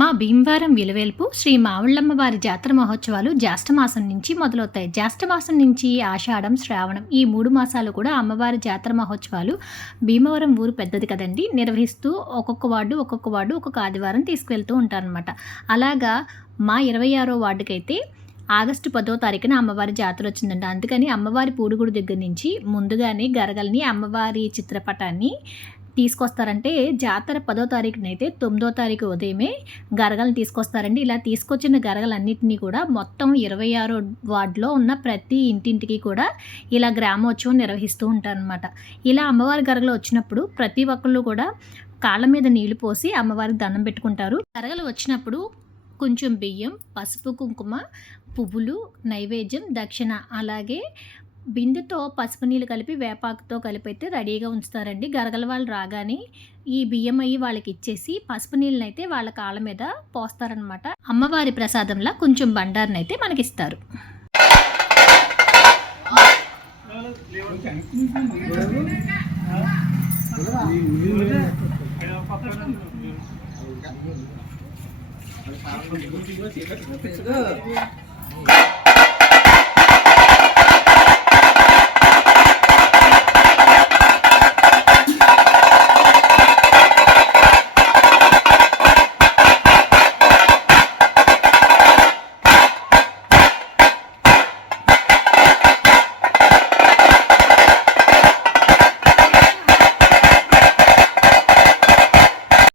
మా భీమవరం విలువేల్పు శ్రీ మావుళ్ళమ్మ వారి జాతర మహోత్సవాలు జ్యేష్ఠమాసం నుంచి మొదలవుతాయి. జ్యేష్ఠమాసం నుంచి ఆషాఢం, శ్రావణం ఈ 3 మాసాలు కూడా అమ్మవారి జాతర మహోత్సవాలు భీమవరం ఊరు పెద్దది కదండి, నిర్వహిస్తూ ఒక్కొక్క వార్డు ఒక్కొక్క ఆదివారం తీసుకువెళ్తూ ఉంటారనమాట. అలాగా మా 26వ వార్డుకైతే ఆగస్టు 10వ తారీఖున అమ్మవారి జాతర వచ్చిందంట. అందుకని అమ్మవారి పూడుగుడి దగ్గర నుంచి ముందుగానే గరగల్ని, అమ్మవారి చిత్రపటాన్ని తీసుకొస్తారంటే జాతర 10వ తారీఖునైతే 9వ తారీఖు ఉదయమే గరగలను తీసుకొస్తారండి. ఇలా తీసుకొచ్చిన గరగలన్నింటినీ కూడా మొత్తం 26 వార్డులో ఉన్న ప్రతి ఇంటింటికి కూడా ఇలా గ్రామోత్సవం నిర్వహిస్తూ ఉంటారనమాట. ఇలా అమ్మవారి గరగలు వచ్చినప్పుడు ప్రతి ఒక్కళ్ళు కూడా కాళ్ళ మీద నీళ్లు పోసి అమ్మవారికి దండం పెట్టుకుంటారు. గరగలు వచ్చినప్పుడు కొంచెం బియ్యం, పసుపు, కుంకుమ, పువ్వులు, నైవేద్యం, దక్షిణ, అలాగే బిందెతో పసుపు నీళ్ళు కలిపి వేపాకుతో కలిపి అయితే రెడీగా ఉంచుతారండి. గరగల వాళ్ళు రాగానే ఈ బియ్యం అయ్యి వాళ్ళకి ఇచ్చేసి పసుపు నీళ్ళని అయితే వాళ్ళ కాళ్ళ మీద పోస్తారనమాట. అమ్మవారి ప్రసాదంలా కొంచెం బండారుని అయితే మనకిస్తారు.